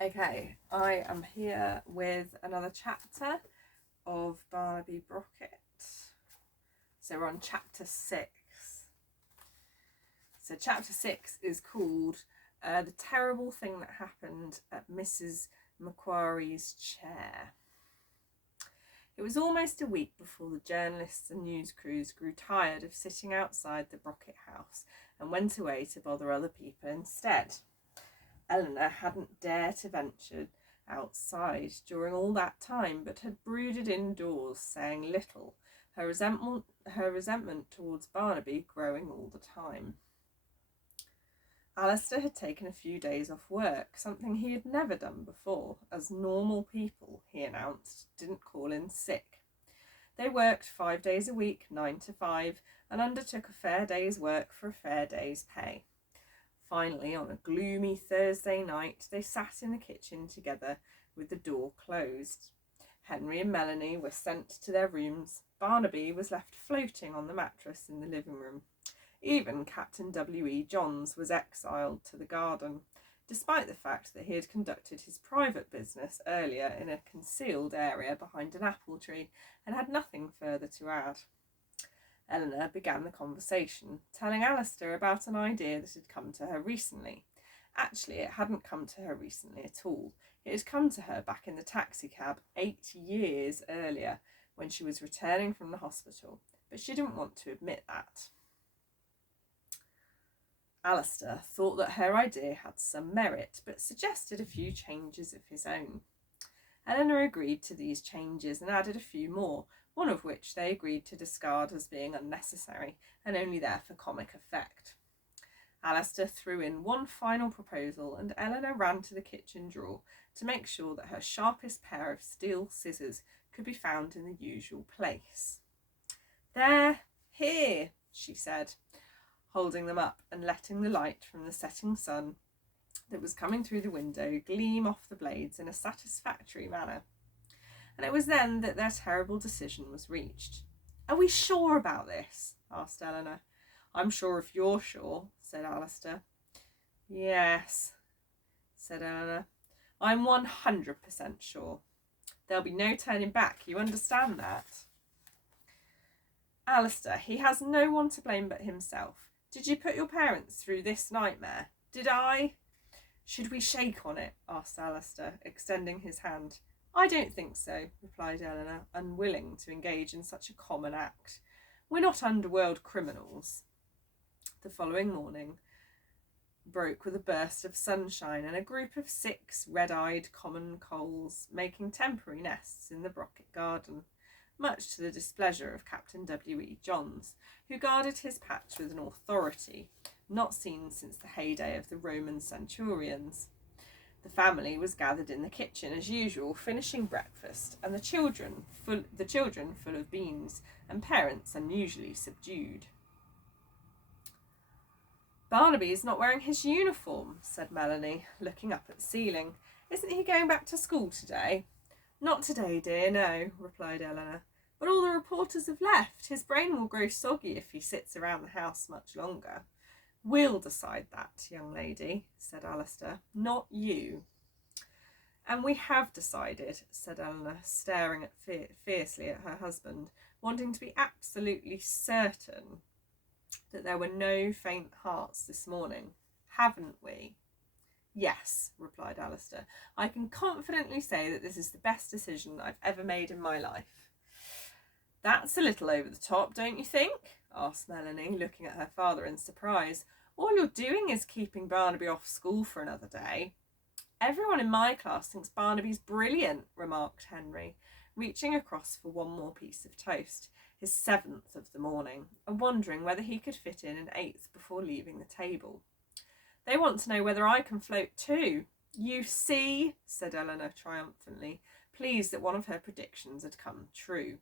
Okay, I am here with another chapter of Barnaby Brocket. So we're on chapter 6. So chapter 6 is called The Terrible Thing That Happened at Mrs. Macquaries' Chair. It was almost a week before the journalists and news crews grew tired of sitting outside the Brocket house and went away to bother other people instead. Elena hadn't dared to venture outside during all that time, but had brooded indoors, saying little, her resentment towards Barnaby growing all the time. Alistair had taken a few days off work, something he had never done before, as normal people, he announced, didn't call in sick. They worked 5 days a week, 9 to 5, and undertook a fair day's work for a fair day's pay. Finally, on a gloomy Thursday night, they sat in the kitchen together with the door closed. Henry and Melanie were sent to their rooms. Barnaby was left floating on the mattress in the living room. Even Captain W.E. Johns was exiled to the garden, despite the fact that he had conducted his private business earlier in a concealed area behind an apple tree and had nothing further to add. Eleanor began the conversation, telling Alistair about an idea that had come to her recently. Actually, it hadn't come to her recently at all. It had come to her back in the taxicab 8 years earlier, when she was returning from the hospital, but she didn't want to admit that. Alistair thought that her idea had some merit, but suggested a few changes of his own. Eleanor agreed to these changes and added a few more, one of which they agreed to discard as being unnecessary and only there for comic effect. Alistair threw in one final proposal, and Eleanor ran to the kitchen drawer to make sure that her sharpest pair of steel scissors could be found in the usual place. "There, here," she said, holding them up and letting the light from the setting sun that was coming through the window gleam off the blades in a satisfactory manner. And it was then that their terrible decision was reached. "Are we sure about this?" asked Eleanor. "I'm sure if you're sure," said Alistair. "Yes," said Eleanor. "I'm 100% sure. There'll be no turning back, you understand that?" "Alistair, he has no one to blame but himself. Did you put your parents through this nightmare? Did I?" "Should we shake on it?" asked Alistair, extending his hand. "I don't think so," replied Eleanor, unwilling to engage in such a common act. "We're not underworld criminals." The following morning broke with a burst of sunshine and a group of 6 red-eyed common coals making temporary nests in the Brocket garden, much to the displeasure of Captain W.E. Johns, who guarded his patch with an authority not seen since the heyday of the Roman centurions. The family was gathered in the kitchen as usual, finishing breakfast, and the children full of beans, and parents unusually subdued. "Barnaby's not wearing his uniform," said Melanie, looking up at the ceiling. "Isn't he going back to school today?" "Not today, dear, no," replied Eleanor. "But all the reporters have left. His brain will grow soggy if he sits around the house much longer." "We'll decide that, young lady," said Alistair, "not you." "And we have decided," said Eleanor, staring fiercely at her husband, wanting to be absolutely certain that there were no faint hearts this morning. "Haven't we?" "Yes," replied Alistair. "I can confidently say that this is the best decision I've ever made in my life." "That's a little over the top, don't you think?" asked Melanie, looking at her father in surprise. "All you're doing is keeping Barnaby off school for another day." "Everyone in my class thinks Barnaby's brilliant," remarked Henry, reaching across for one more piece of toast, his 7th of the morning, and wondering whether he could fit in an 8th before leaving the table. "They want to know whether I can float too." "You see," said Eleanor triumphantly, pleased that one of her predictions had come true,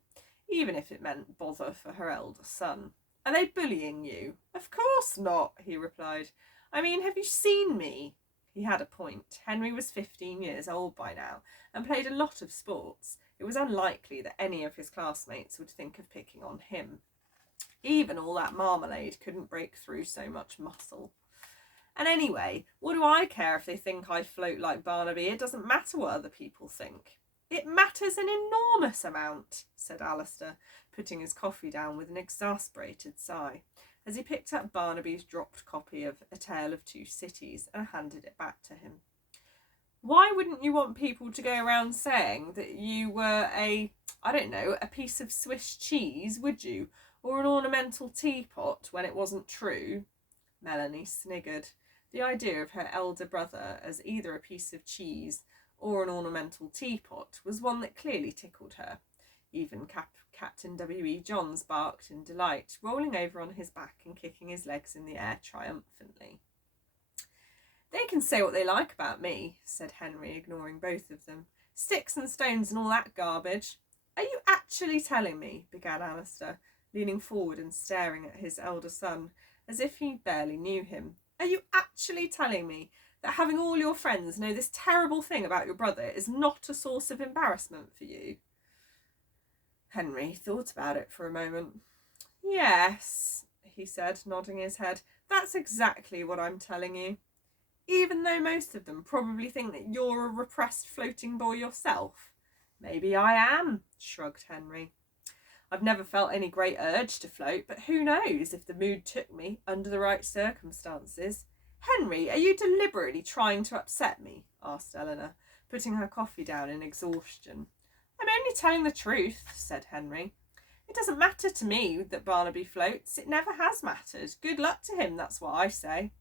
even if it meant bother for her elder son. "Are they bullying you?" "Of course not," he replied. "I mean, have you seen me?" He had a point. Henry was 15 years old by now and played a lot of sports. It was unlikely that any of his classmates would think of picking on him. Even all that marmalade couldn't break through so much muscle. And anyway, what do I care if they think I float like Barnaby? It doesn't matter what other people think. It matters an enormous amount, said Alistair, putting his coffee down with an exasperated sigh, as he picked up Barnaby's dropped copy of A Tale of Two Cities and handed it back to him. Why wouldn't you want people to go around saying that you were a piece of Swiss cheese, would you? Or an ornamental teapot when it wasn't true? Melanie sniggered. The idea of her elder brother as either a piece of cheese or an ornamental teapot was one that clearly tickled her. Even Captain W.E. Johns barked in delight, rolling over on his back and kicking his legs in the air triumphantly. They can say what they like about me, said Henry, ignoring both of them. Sticks and stones and all that garbage. Are you actually telling me, began Alistair, leaning forward and staring at his elder son, as if he barely knew him. Are you actually telling me that having all your friends know this terrible thing about your brother is not a source of embarrassment for you? Henry thought about it for a moment. Yes, he said, nodding his head. That's exactly what I'm telling you. Even though most of them probably think that you're a repressed floating boy yourself. Maybe I am, shrugged Henry. I've never felt any great urge to float, but who knows if the mood took me under the right circumstances. Henry, are you deliberately trying to upset me? Asked Eleanor, putting her coffee down in exhaustion. I'm only telling the truth, said Henry. It doesn't matter to me that Barnaby floats. It never has mattered. Good luck to him, that's what I say.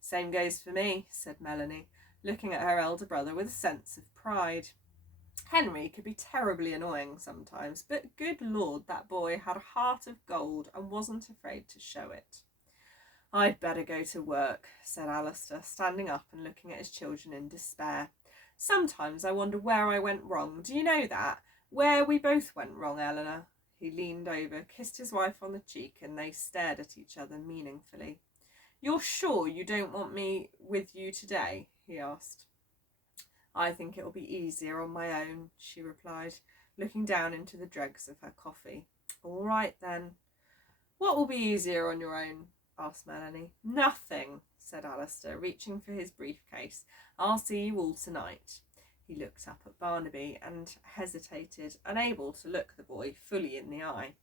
Same goes for me, said Melanie, looking at her elder brother with a sense of pride. Henry could be terribly annoying sometimes, but good Lord, that boy had a heart of gold and wasn't afraid to show it. I'd better go to work, said Alistair, standing up and looking at his children in despair. Sometimes I wonder where I went wrong. Do you know that? Where we both went wrong, Eleanor. He leaned over, kissed his wife on the cheek, and they stared at each other meaningfully. You're sure you don't want me with you today? He asked. I think it'll be easier on my own, she replied, looking down into the dregs of her coffee. All right, then. What will be easier on your own? Asked Melanie. Nothing, said Alistair, reaching for his briefcase. I'll see you all tonight. He looked up at Barnaby and hesitated, unable to look the boy fully in the eye.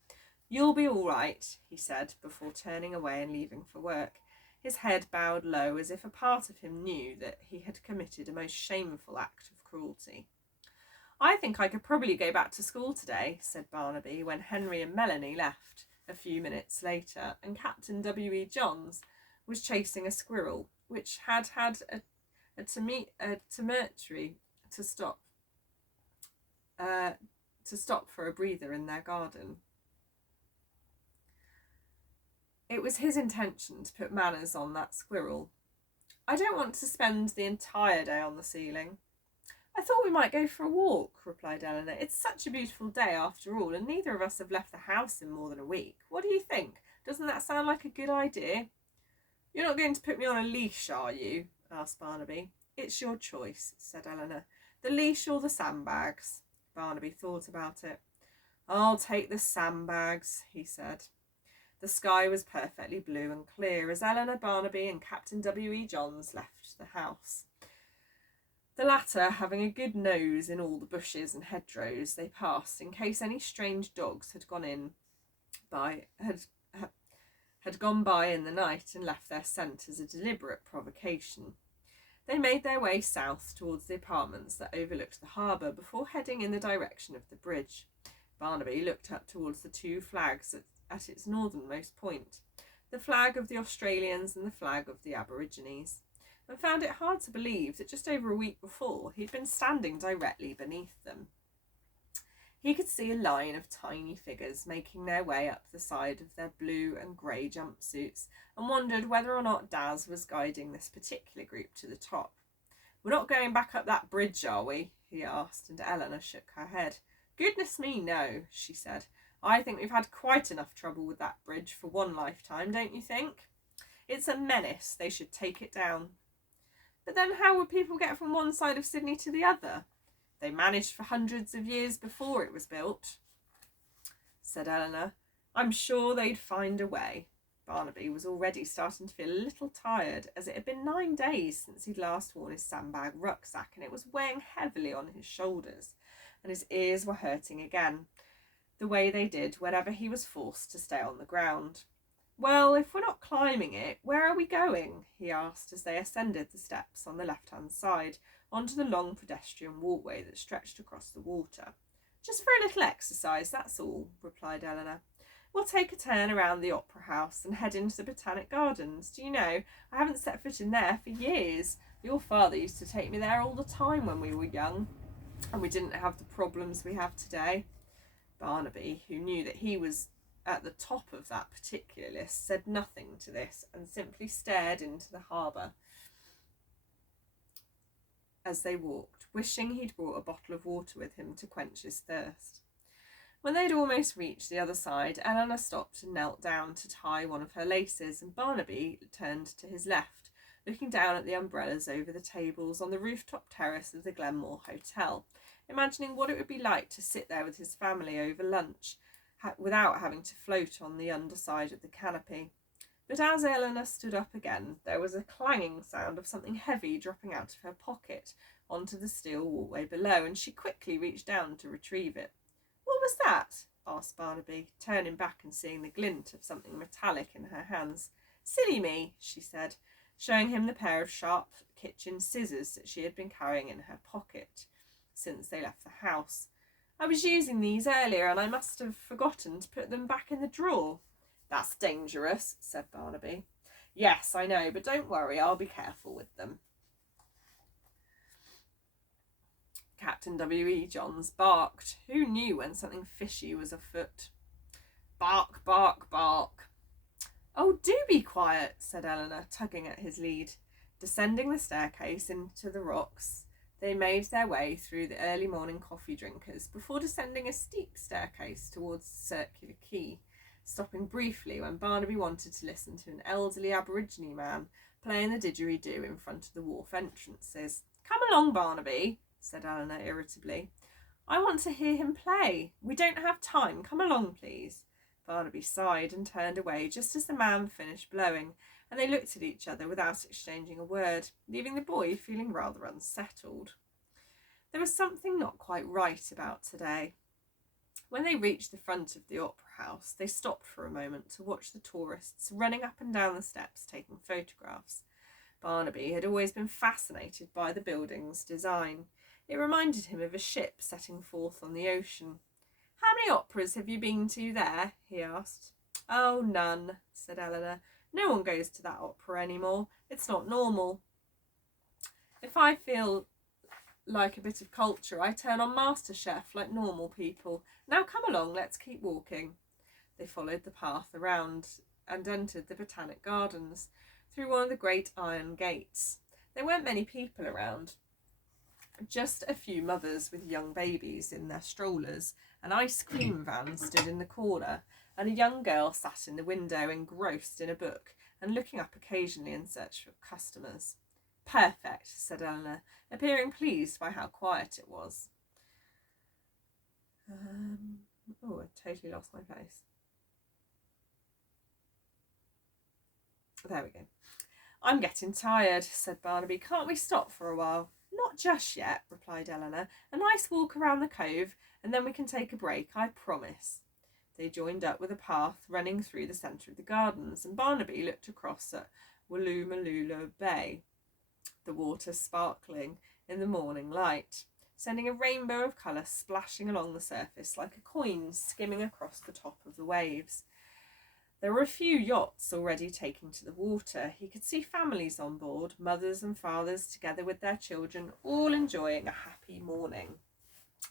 You'll be all right, he said, before turning away and leaving for work. His head bowed low, as if a part of him knew that he had committed a most shameful act of cruelty. I think I could probably go back to school today, said Barnaby, when Henry and Melanie left a few minutes later, and Captain W.E. Johns was chasing a squirrel, which had a temerity to stop for a breather in their garden. It was his intention to put manners on that squirrel. I don't want to spend the entire day on the ceiling. I thought we might go for a walk, replied Eleanor. It's such a beautiful day after all, and neither of us have left the house in more than a week. What do you think? Doesn't that sound like a good idea? You're not going to put me on a leash, are you? Asked Barnaby. It's your choice, said Eleanor. The leash or the sandbags? Barnaby thought about it. I'll take the sandbags, he said. The sky was perfectly blue and clear as Eleanor, Barnaby and Captain W.E. Johns left the house. The latter having a good nose in all the bushes and hedgerows they passed, in case any strange dogs had gone by in the night and left their scent as a deliberate provocation. They made their way south towards the apartments that overlooked the harbour before heading in the direction of the bridge. Barnaby looked up towards the two flags at its northernmost point, the flag of the Australians and the flag of the Aborigines, and found it hard to believe that just over a week before he'd been standing directly beneath them. He could see a line of tiny figures making their way up the side of their blue and grey jumpsuits, and wondered whether or not Daz was guiding this particular group to the top. We're not going back up that bridge, are we? He asked, and Eleanor shook her head. Goodness me, no, she said. I think we've had quite enough trouble with that bridge for one lifetime, don't you think? It's a menace. They should take it down. But then how would people get from one side of Sydney to the other? They managed for hundreds of years before it was built, said Eleanor. I'm sure they'd find a way. Barnaby was already starting to feel a little tired, as it had been 9 days since he'd last worn his sandbag rucksack, and it was weighing heavily on his shoulders, and his ears were hurting again, the way they did whenever he was forced to stay on the ground. "Well, if we're not climbing it, where are we going?" he asked as they ascended the steps on the left-hand side onto the long pedestrian walkway that stretched across the water. "Just for a little exercise, that's all," replied Eleanor. "We'll take a turn around the Opera House and head into the Botanic Gardens. Do you know, I haven't set foot in there for years. Your father used to take me there all the time when we were young, and we didn't have the problems we have today." Barnaby, who knew that he was at the top of that particular list, said nothing to this and simply stared into the harbour as they walked, wishing he'd brought a bottle of water with him to quench his thirst. When they'd almost reached the other side, Eleanor stopped and knelt down to tie one of her laces, and Barnaby turned to his left, looking down at the umbrellas over the tables on the rooftop terrace of the Glenmore Hotel, imagining what it would be like to sit there with his family over lunch without having to float on the underside of the canopy. But as Eleanor stood up again, there was a clanging sound of something heavy dropping out of her pocket onto the steel walkway below, and she quickly reached down to retrieve it. "What was that?" asked Barnaby, turning back and seeing the glint of something metallic in her hands. "Silly me," she said, showing him the pair of sharp kitchen scissors that she had been carrying in her pocket since they left the house. "I was using these earlier and I must have forgotten to put them back in the drawer." "That's dangerous," said Barnaby. "Yes, I know, but don't worry, I'll be careful with them." Captain W.E. Johns barked. Who knew when something fishy was afoot? "Bark, bark, bark." "Oh, do be quiet," said Eleanor, tugging at his lead. Descending the staircase into the rocks, they made their way through the early morning coffee drinkers before descending a steep staircase towards the Circular Quay, stopping briefly when Barnaby wanted to listen to an elderly Aborigine man playing the didgeridoo in front of the wharf entrances. "Come along, Barnaby," said Eleanor irritably. "I want to hear him play. We don't have time. Come along, please." Barnaby sighed and turned away just as the man finished blowing, and they looked at each other without exchanging a word, leaving the boy feeling rather unsettled. There was something not quite right about today. When they reached the front of the Opera House, they stopped for a moment to watch the tourists running up and down the steps taking photographs. Barnaby had always been fascinated by the building's design. It reminded him of a ship setting forth on the ocean. "How many operas have you been to there?" he asked. "Oh, none," said Eleanor. "No one goes to that opera anymore. It's not normal. If I feel like a bit of culture, I turn on MasterChef like normal people. Now come along, let's keep walking." They followed the path around and entered the Botanic Gardens through one of the great iron gates. There weren't many people around. Just a few mothers with young babies in their strollers. An ice cream van stood in the corner, and a young girl sat in the window engrossed in a book and looking up occasionally in search for customers. "Perfect," said Eleanor, appearing pleased by how quiet it was. I totally lost my place. There we go. "I'm getting tired," said Barnaby. "Can't we stop for a while?" "Not just yet," replied Eleanor. "A nice walk around the cove, and then we can take a break, I promise." They joined up with a path running through the centre of the gardens, and Barnaby looked across at Woolloomooloo Bay, the water sparkling in the morning light, sending a rainbow of colour splashing along the surface like a coin skimming across the top of the waves. There were a few yachts already taking to the water. He could see families on board, mothers and fathers together with their children, all enjoying a happy morning.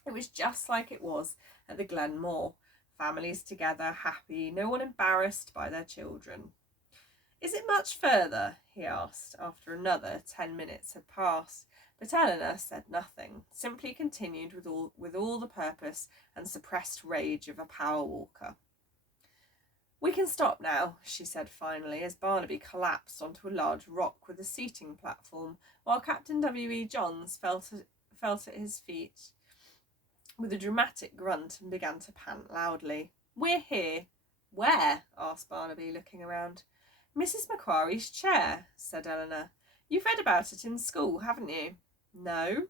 It was just like it was at the Glenmore. Families together, happy, no one embarrassed by their children. "Is it much further?" he asked, after another 10 minutes had passed. But Eleanor said nothing, simply continued with all the purpose and suppressed rage of a power walker. "We can stop now," she said finally, as Barnaby collapsed onto a large rock with a seating platform, while Captain W.E. Johns felt at his feet with a dramatic grunt and began to pant loudly. "We're here." Where? Asked Barnaby, looking around. Mrs. Macquarie's chair, said Eleanor. You've read about it in school, haven't you? No.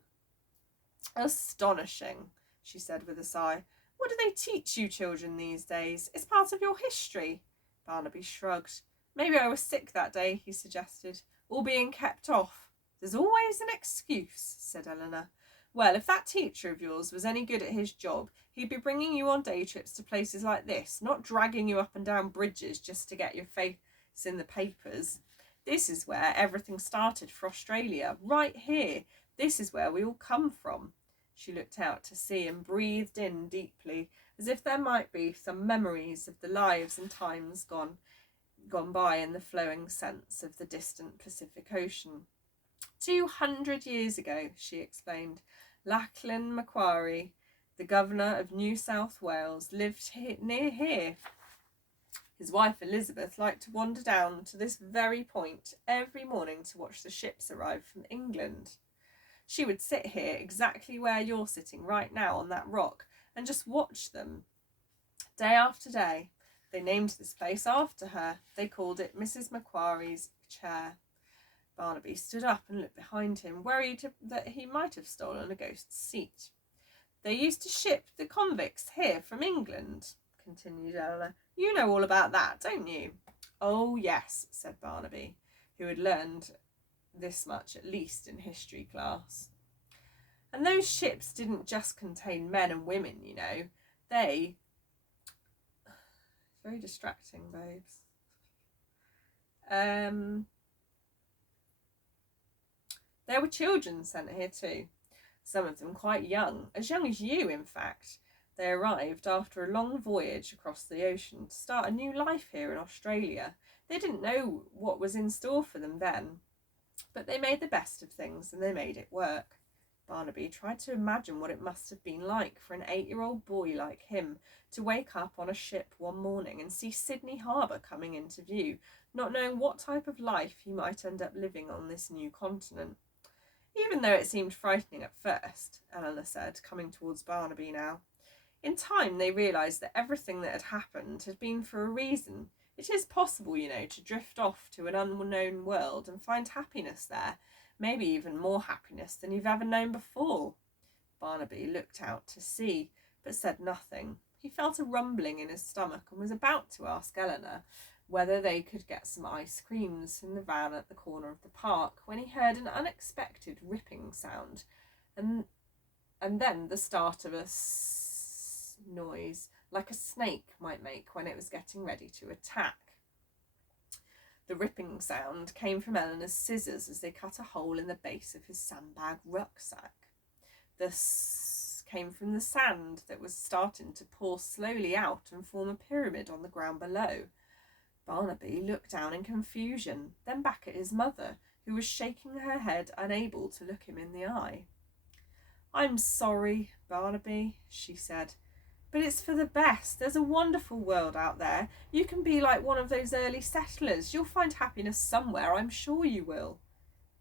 Astonishing, she said with a sigh. What do they teach you children these days? It's part of your history. Barnaby shrugged. Maybe I was sick that day, he suggested, or being kept off. There's always an excuse, said Eleanor. Well, if that teacher of yours was any good at his job, he'd be bringing you on day trips to places like this, not dragging you up and down bridges just to get your face in the papers. This is where everything started for Australia, right here. This is where we all come from. She looked out to sea and breathed in deeply, as if there might be some memories of the lives and times gone by in the flowing sense of the distant Pacific Ocean. 200 years ago, she explained, Lachlan Macquarie, the governor of New South Wales, lived near here. His wife Elizabeth liked to wander down to this very point every morning to watch the ships arrive from England. She would sit here exactly where you're sitting right now on that rock and just watch them. Day after day, they named this place after her. They called it Mrs. Macquarie's chair. Barnaby stood up and looked behind him, worried that he might have stolen a ghost's seat. They used to ship the convicts here from England, continued Eleanor. You know all about that, don't you? Oh, yes, said Barnaby, who had learned this much at least in history class. And those ships didn't just contain men and women, you know. They... It's very distracting, babes. There were children sent here too, some of them quite young as you, in fact. They arrived after a long voyage across the ocean to start a new life here in Australia. They didn't know what was in store for them then, but they made the best of things and they made it work. Barnaby tried to imagine what it must have been like for an 8-year-old boy like him to wake up on a ship one morning and see Sydney Harbour coming into view, not knowing what type of life he might end up living on this new continent. Even though it seemed frightening at first, Eleanor said, coming towards Barnaby now. In time they realised that everything that had happened had been for a reason. It is possible, you know, to drift off to an unknown world and find happiness there, maybe even more happiness than you've ever known before. Barnaby looked out to sea, but said nothing. He felt a rumbling in his stomach and was about to ask Eleanor whether they could get some ice creams in the van at the corner of the park, when he heard an unexpected ripping sound, and then the start of a noise, like a snake might make when it was getting ready to attack. The ripping sound came from Eleanor's scissors as they cut a hole in the base of his sandbag rucksack. This came from the sand that was starting to pour slowly out and form a pyramid on the ground below. Barnaby looked down in confusion, then back at his mother, who was shaking her head, unable to look him in the eye. I'm sorry, Barnaby, she said, but it's for the best. There's a wonderful world out there. You can be like one of those early settlers. You'll find happiness somewhere, I'm sure you will.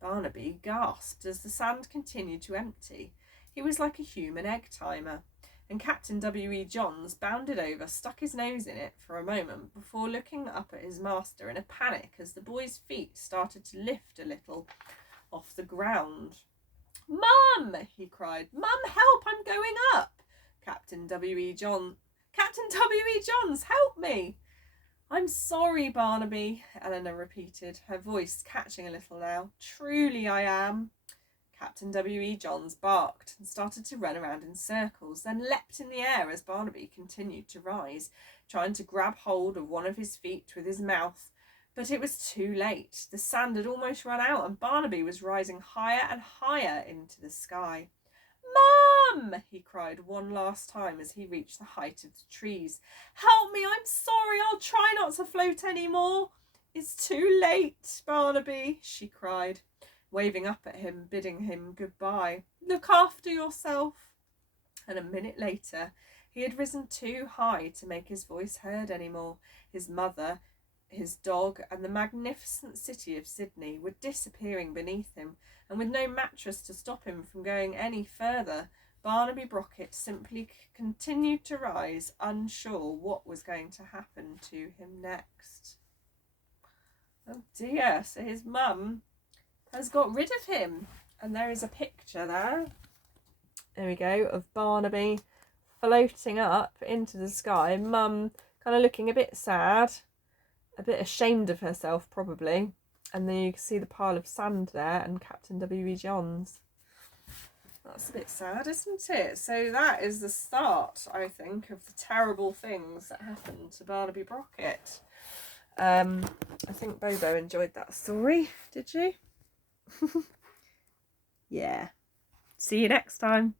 Barnaby gasped as the sand continued to empty. He was like a human egg-timer, and Captain W.E. Johns bounded over, stuck his nose in it for a moment before looking up at his master in a panic as the boy's feet started to lift a little off the ground. Mum! He cried. Mum, help! I'm going up! Captain W.E. Johns, help me! I'm sorry, Barnaby, Eleanor repeated, her voice catching a little now. Truly I am. Captain W.E. Johns barked and started to run around in circles, then leapt in the air as Barnaby continued to rise, trying to grab hold of one of his feet with his mouth. But it was too late. The sand had almost run out and Barnaby was rising higher and higher into the sky. Mum! He cried one last time as he reached the height of the trees. Help me! I'm sorry! I'll try not to float any more. It's too late, Barnaby, she cried, waving up at him, bidding him goodbye. Look after yourself. And a minute later, he had risen too high to make his voice heard any more. His mother, his dog, and the magnificent city of Sydney were disappearing beneath him, and with no mattress to stop him from going any further, Barnaby Brocket simply continued to rise, unsure what was going to happen to him next. Oh dear, so his mum has got rid of him. And there is a picture there. There we go, of Barnaby floating up into the sky. Mum kind of looking a bit sad, a bit ashamed of herself probably. And then you can see the pile of sand there and Captain W.E. Johns. That's a bit sad, isn't it? So that is the start, I think, of the terrible things that happened to Barnaby Brocket. I think Bobo enjoyed that story. Did you? Yeah. See you next time.